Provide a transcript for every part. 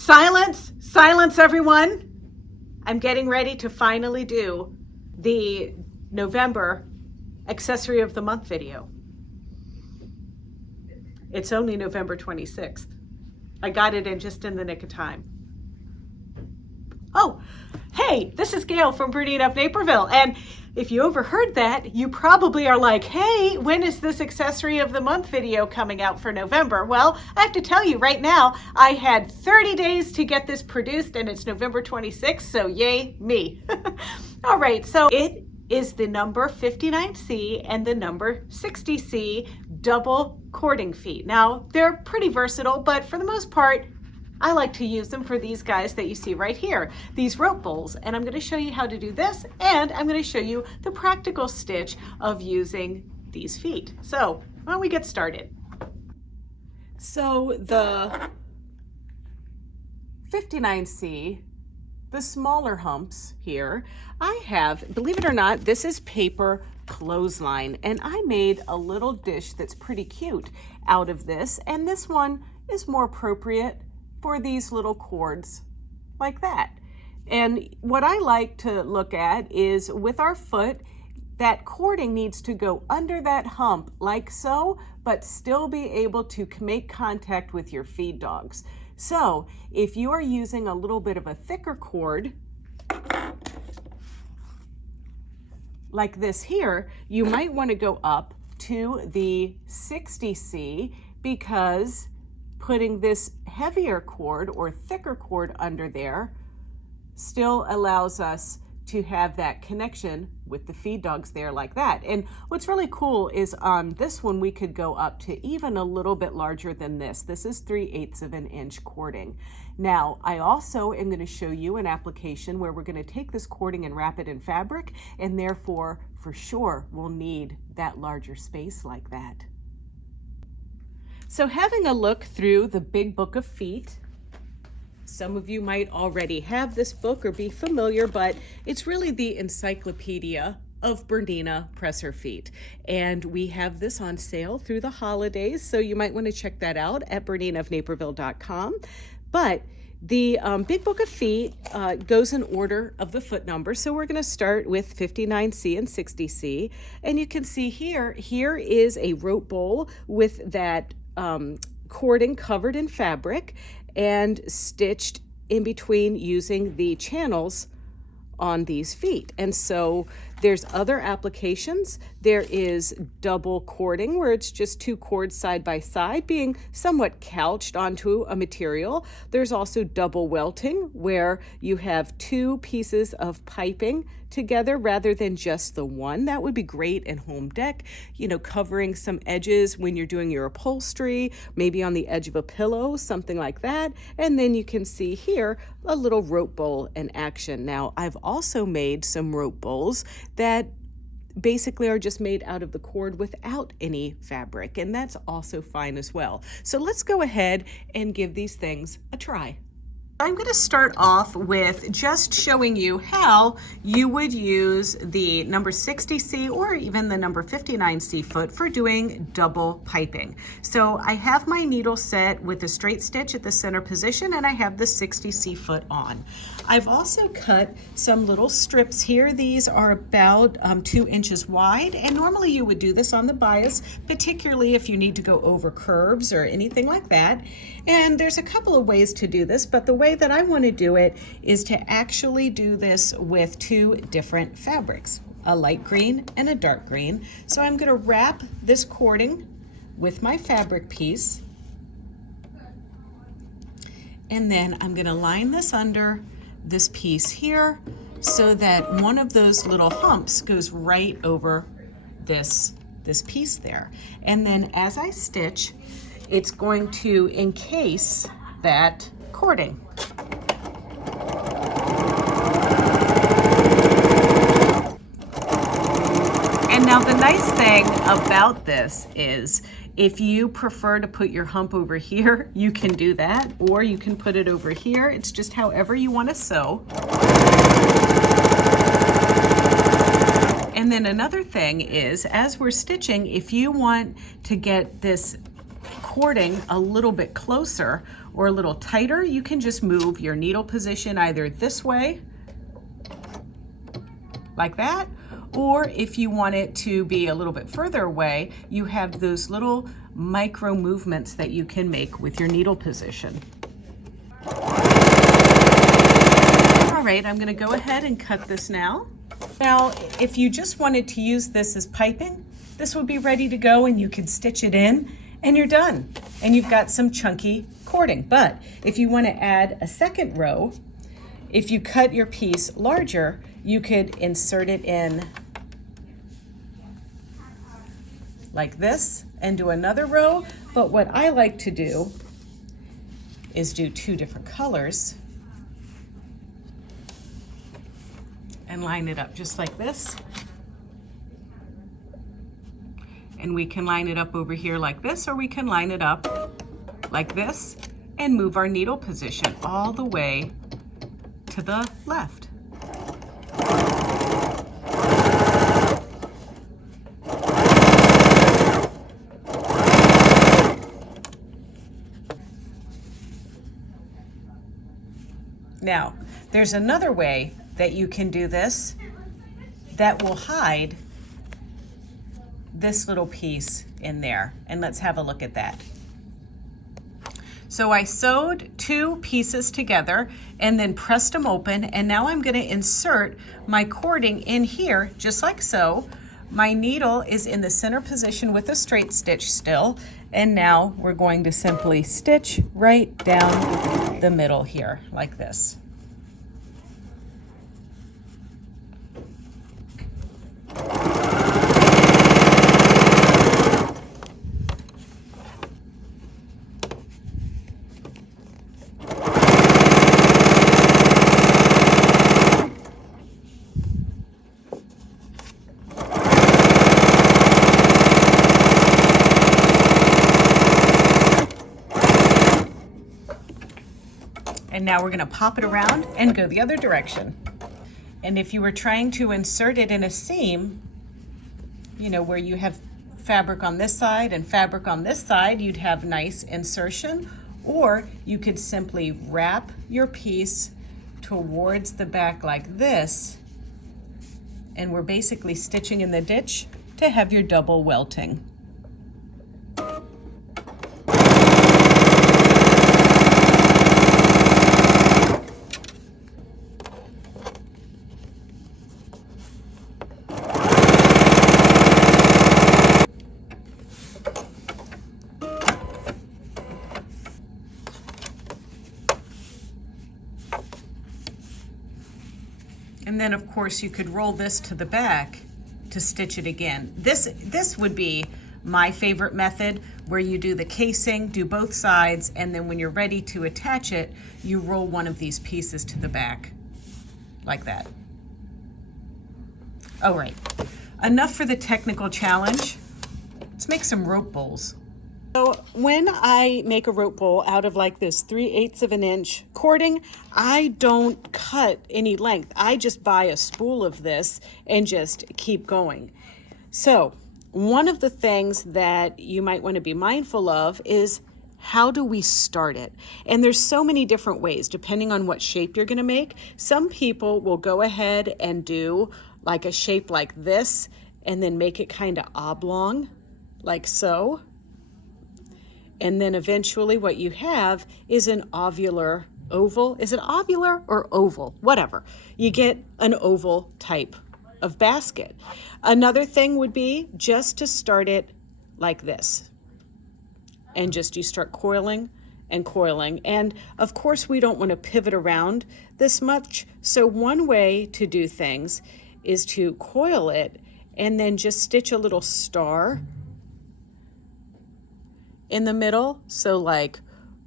Silence, silence everyone. I'm getting ready to finally do the November Accessory of the Month video. It's only November 26th. I got it in just in the nick of time. Oh, hey, this is Gayle from BERNINA of Naperville. And if you overheard that, you probably are like, hey, when is this Accessory of the Month video coming out for November? Well, I have to tell you right now, I had 30 days to get this produced and it's November 26th, so yay me. All right, so it is the number 59C and the number 60C double cording feet. Now, they're pretty versatile, but for the most part, I like to use them for these guys that you see right here, these rope bowls. And I'm going to show you how to do this, and I'm going to show you the practical stitch of using these feet. So why don't we get started? So the 59C, the smaller humps here, I have, believe it or not, this is paper clothesline, and I made a little dish that's pretty cute out of this, and this one is more appropriate for these little cords like that. And what I like to look at is with our foot, that cording needs to go under that hump like so, but still be able to make contact with your feed dogs. So if you are using a little bit of a thicker cord, like this here, you might want to go up to the 60C, because putting this heavier cord or thicker cord under there still allows us to have that connection with the feed dogs there like that. And what's really cool is on this one, we could go up to even a little bit larger than this. This is 3/8 of an inch cording. Now, I also am going to show you an application where we're going to take this cording and wrap it in fabric, and therefore, for sure, we'll need that larger space like that. So having a look through the Big Book of Feet, some of you might already have this book or be familiar, but it's really the encyclopedia of Bernina presser feet. And we have this on sale through the holidays, so you might want to check that out at BERNINAofNaperville.com. But the Big Book of Feet goes in order of the foot number. So we're going to start with 59C and 60C. And you can see here is a rope bowl with that cording covered in fabric and stitched in between using the channels on these feet. And so there's other applications. There is double cording, where it's just two cords side by side being somewhat couched onto a material. There's also double welting, where you have two pieces of piping together rather than just the one. That would be great in home deck, you know, covering some edges when you're doing your upholstery, maybe on the edge of a pillow, something like that. And then you can see here a little rope bowl in action. Now, I've also made some rope bowls that basically are just made out of the cord without any fabric, and that's also fine as well. So let's go ahead and give these things a try. I'm going to start off with just showing you how you would use the number 60C or even the number 59C foot for doing double piping. So I have my needle set with a straight stitch at the center position, and I have the 60C foot on. I've also cut some little strips here. These are about 2 inches wide, and normally you would do this on the bias, particularly if you need to go over curves or anything like that. And there's a couple of ways to do this, but the way that I want to do it is to actually do this with two different fabrics, a light green and a dark green. So I'm going to wrap this cording with my fabric piece, and then I'm going to line this under this piece here so that one of those little humps goes right over this piece there. And then as I stitch, it's going to encase that cording. And now the nice thing about this is if you prefer to put your hump over here, you can do that, or you can put it over here. It's just however you want to sew. And then another thing is, as we're stitching, if you want to get this cording a little bit closer or a little tighter, you can just move your needle position either this way, like that, or if you want it to be a little bit further away, you have those little micro movements that you can make with your needle position. All right, I'm gonna go ahead and cut this now. Now, if you just wanted to use this as piping, this would be ready to go and you could stitch it in and you're done. And you've got some chunky cording. But if you want to add a second row, if you cut your piece larger, you could insert it in like this and do another row. But what I like to do is do two different colors and line it up just like this. And we can line it up over here like this, or we can line it up like this and move our needle position all the way to the left. Now, there's another way that you can do this that will hide this little piece in there, and let's have a look at that. So I sewed two pieces together and then pressed them open, and now I'm going to insert my cording in here just like so. My needle is in the center position with a straight stitch still, and now we're going to simply stitch right down the middle here like this. And now we're going to pop it around and go the other direction. And if you were trying to insert it in a seam, you know, where you have fabric on this side and fabric on this side, you'd have nice insertion. Or you could simply wrap your piece towards the back like this, and we're basically stitching in the ditch to have your double welting. And then of course you could roll this to the back to stitch it again. This would be my favorite method, where you do the casing, do both sides, and then when you're ready to attach it, you roll one of these pieces to the back, like that. All right, enough for the technical challenge. Let's make some rope bowls. So when I make a rope bowl out of like this 3/8 of an inch cording, I don't cut any length. I just buy a spool of this and just keep going. So one of the things that you might want to be mindful of is, how do we start it? And there's so many different ways depending on what shape you're going to make. Some people will go ahead and do like a shape like this and then make it kind of oblong, like so. And then eventually what you have is an ovular oval. Is it ovular or oval? Whatever. You get an oval type of basket. Another thing would be just to start it like this. And just you start coiling and coiling. And of course we don't want to pivot around this much. So one way to do things is to coil it and then just stitch a little star in the middle, so like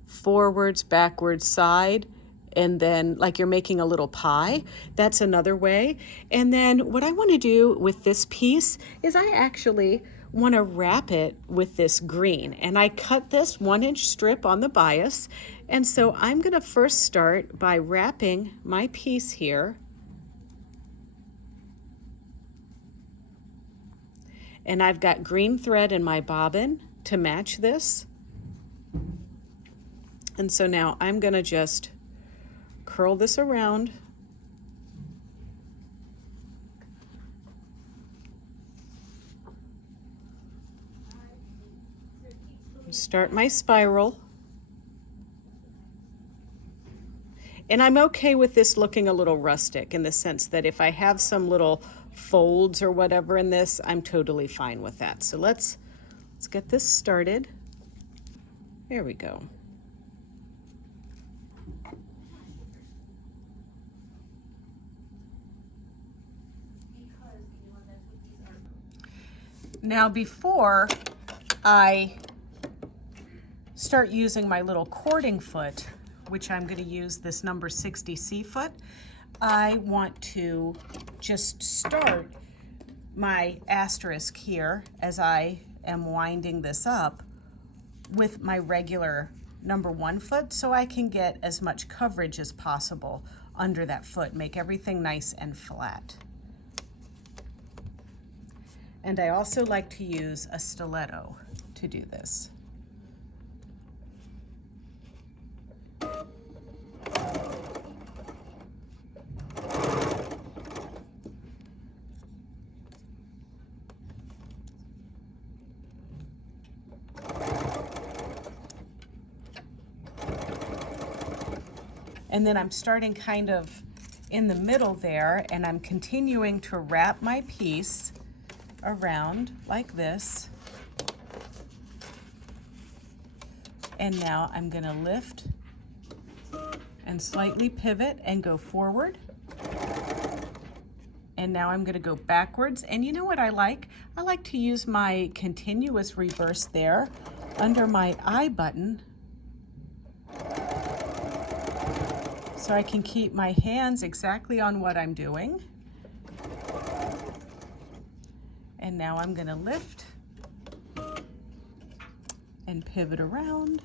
forwards, backwards, side, and then like you're making a little pie. That's another way. And then what I want to do with this piece is I actually want to wrap it with this green, and I cut this 1-inch strip on the bias, and so I'm going to first start by wrapping my piece here, and I've got green thread in my bobbin to match this. And so now I'm going to just curl this around. Start my spiral. And I'm okay with this looking a little rustic in the sense that if I have some little folds or whatever in this, I'm totally fine with that. So let's get this started. There we go. Now before I start using my little cording foot, which I'm going to use this number 60C foot, I want to just start my asterisk here as I am winding this up with my regular number 1 foot so I can get as much coverage as possible under that foot, make everything nice and flat. And I also like to use a stiletto to do this. And then I'm starting kind of in the middle there, and I'm continuing to wrap my piece around like this. And now I'm going to lift and slightly pivot and go forward. And now I'm going to go backwards. And you know what I like? I like to use my continuous reverse there under my I button, so I can keep my hands exactly on what I'm doing. And now I'm going to lift and pivot around.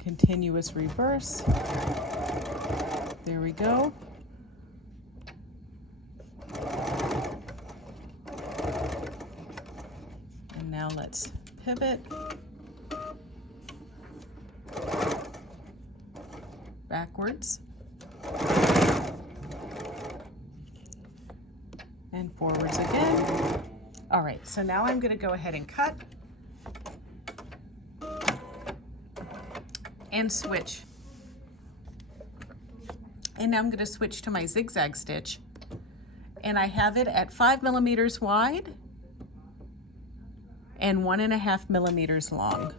Continuous reverse. There we go. And now let's pivot. Backwards. And forwards again. All right, so now I'm going to go ahead and cut and switch. And now I'm going to switch to my zigzag stitch. And I have it at 5 millimeters wide and 1.5 millimeters long.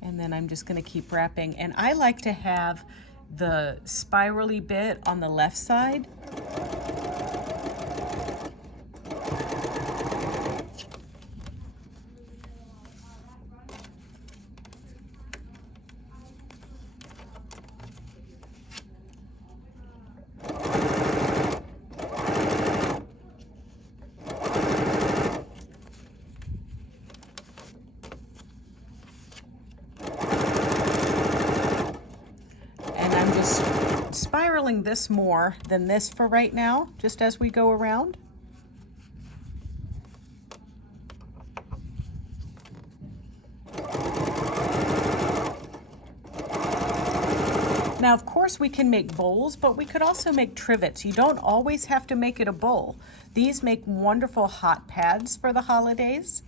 And then I'm just going to keep wrapping. And I like to have the spirally bit on the left side. Spiraling this more than this for right now, just as we go around. Now, of course, we can make bowls, but we could also make trivets. You don't always have to make it a bowl. These make wonderful hot pads for the holidays.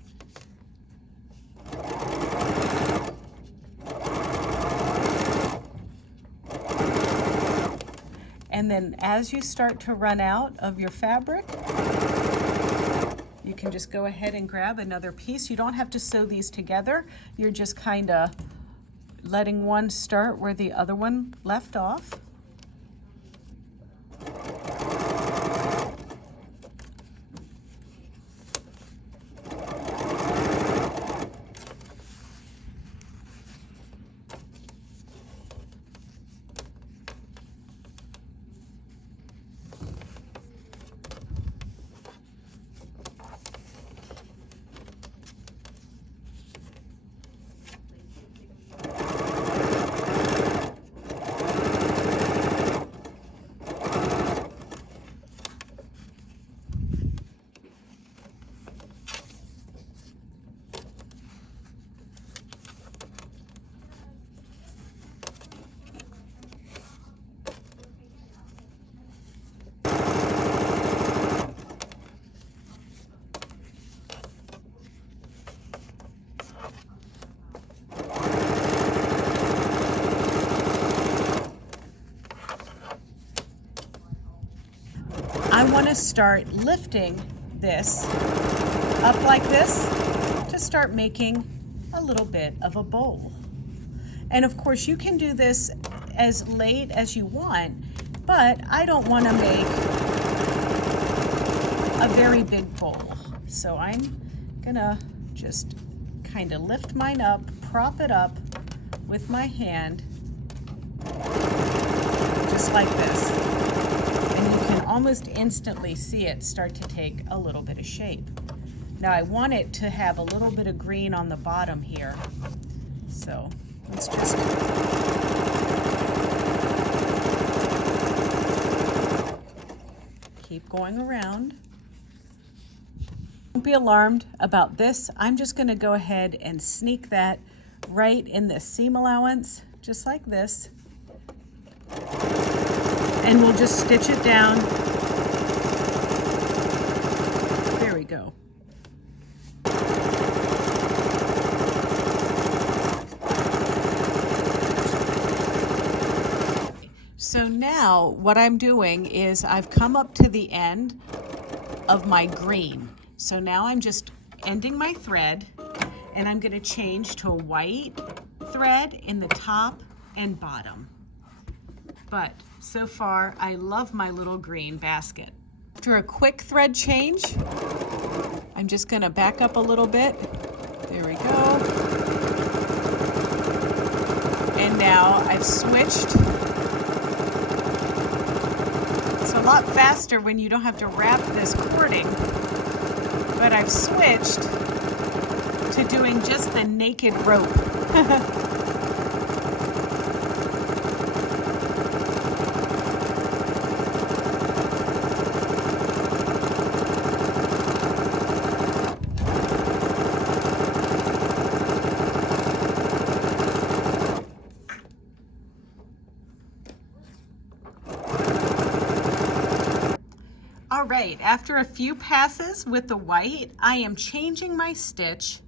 And then as you start to run out of your fabric, you can just go ahead and grab another piece. You don't have to sew these together. You're just kind of letting one start where the other one left off. want to start lifting this up like this to start making a little bit of a bowl. And of course you can do this as late as you want, but I don't want to make a very big bowl. So I'm gonna just kind of lift mine up, prop it up with my hand, just like this. And you can almost instantly see it start to take a little bit of shape. Now I want it to have a little bit of green on the bottom here. So let's just keep going around. Don't be alarmed about this. I'm just going to go ahead and sneak that right in the seam allowance, just like this. And we'll just stitch it down. There we go. So now what I'm doing is I've come up to the end of my green. So now I'm just ending my thread, and I'm going to change to a white thread in the top and bottom. But so far I love my little green basket. After a quick thread change, I'm just going to back up a little bit. There we go. And now I've switched. It's a lot faster when you don't have to wrap this cording. But I've switched to doing just the naked rope. All right, after a few passes with the white, I am changing my stitch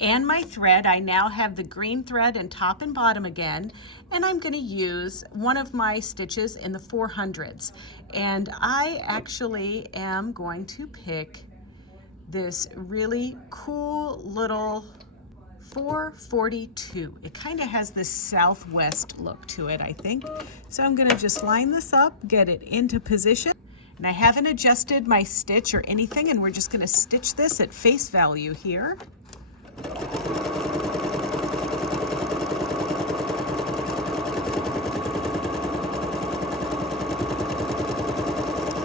and my thread. I now have the green thread in top and bottom again, and I'm going to use one of my stitches in the 400s. And I actually am going to pick this really cool little 442. It kind of has this southwest look to it, I think. So I'm going to just line this up, get it into position. And I haven't adjusted my stitch or anything, and we're just going to stitch this at face value here.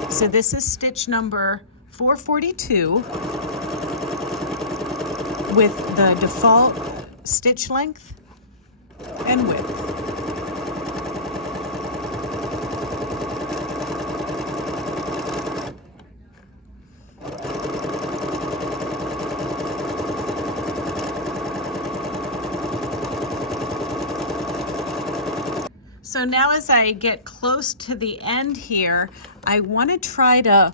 So this is stitch number 442 with the default stitch length and width. So now as I get close to the end here, I want to try to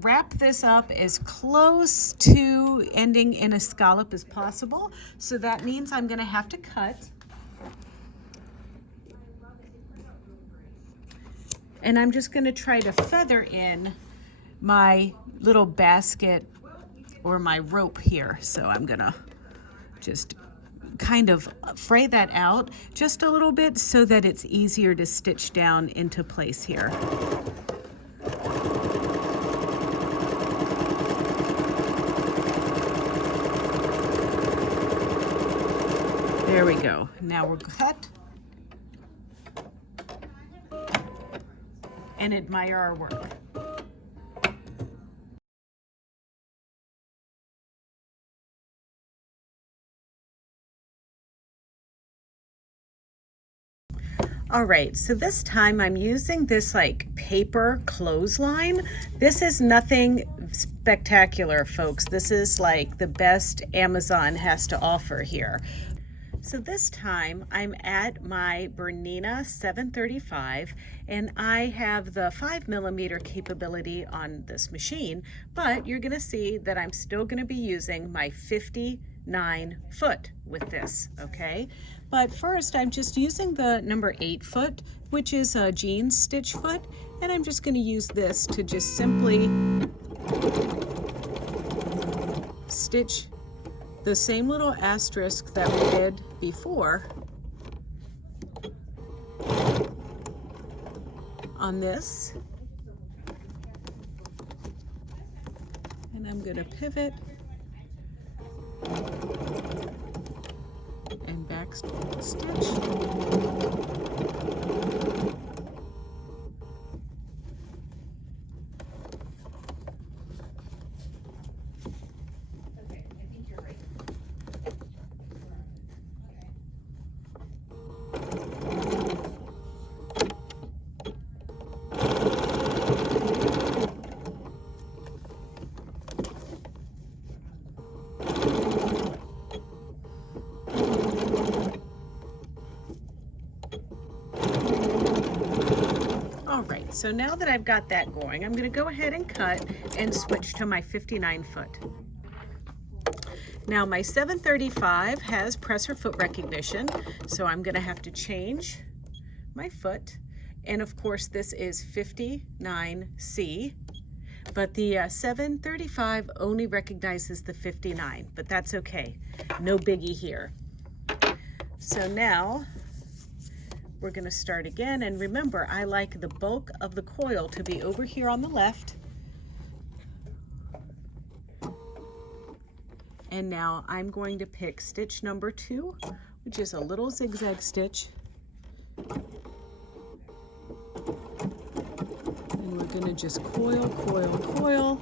wrap this up as close to ending in a scallop as possible. So that means I'm going to have to cut. And I'm just going to try to feather in my little basket or my rope here. So I'm going to just kind of fray that out just a little bit so that it's easier to stitch down into place here. There we go. Now we'll cut and admire our work. All right, so this time I'm using this like paper clothesline. This is nothing spectacular, folks. This is like the best Amazon has to offer here. So this time I'm at my Bernina 735, and I have the 5mm capability on this machine, but you're gonna see that I'm still gonna be using my 59 foot with this, okay? But first I'm just using the number 8 foot, which is a jean stitch foot, And I'm just going to use this to just simply stitch the same little asterisk that we did before on this. And I'm going to pivot and back stitch. Alright, so now that I've got that going, I'm going to go ahead and cut and switch to my 59 foot. Now my 735 has presser foot recognition, so I'm going to have to change my foot. And of course this is 59C, but the 735 only recognizes the 59, but that's okay. No biggie here. So now we're going to start again, and remember, I like the bulk of the coil to be over here on the left. And now I'm going to pick stitch number 2, which is a little zigzag stitch. And we're going to just coil, coil, coil.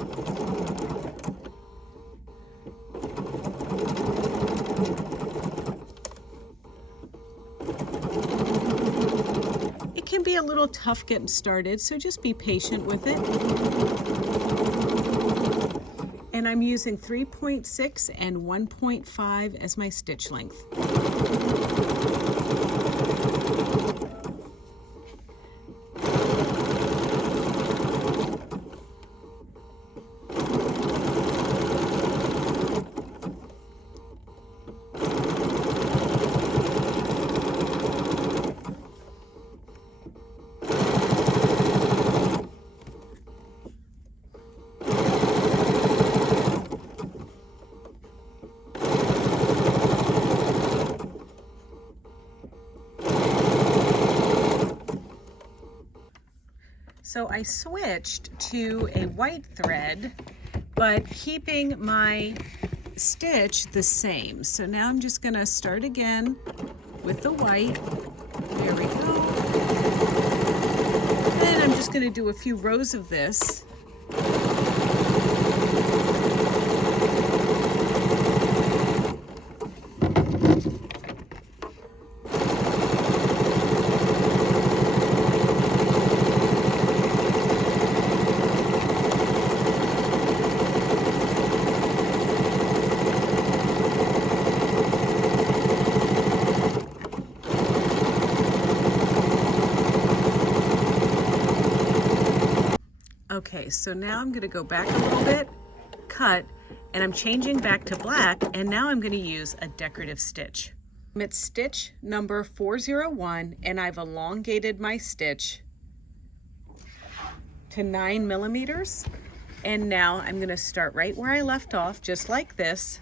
It can be a little tough getting started, so just be patient with it. And I'm using 3.6 and 1.5 as my stitch length. So I switched to a white thread, but keeping my stitch the same. So now I'm just going to start again with the white. There we go. And I'm just going to do a few rows of this. Okay, so now I'm going to go back a little bit, cut, and I'm changing back to black, and now I'm going to use a decorative stitch. It's stitch number 401, and I've elongated my stitch to 9 millimeters. And now I'm going to start right where I left off, just like this.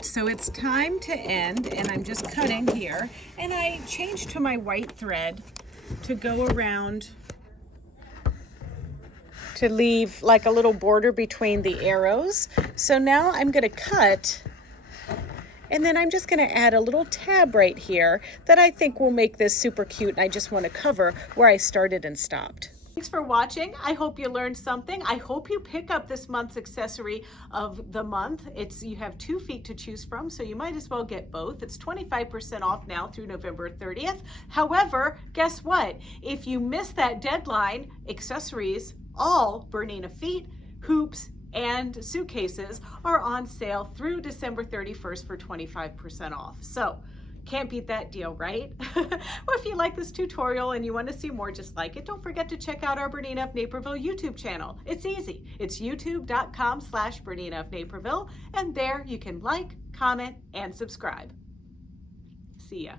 So it's time to end, and I'm just cutting here, and I changed to my white thread to go around to leave like a little border between the arrows. So now I'm going to cut And then I'm just going to add a little tab right here that I think will make this super cute, and I just want to cover where I started and stopped. Thanks for watching. I hope you learned something. I hope you pick up this month's accessory of the month. You have 2 feet to choose from, so you might as well get both. It's 25% off now through November 30th. However, guess what? If you miss that deadline, accessories, all Bernina feet, hoops, and suitcases are on sale through December 31st for 25% off. So can't beat that deal, right? Well, if you like this tutorial and you want to see more just like it, don't forget to check out our Bernina of Naperville YouTube channel. It's easy. It's youtube.com/Bernina of Naperville, and there you can like, comment, and subscribe. See ya.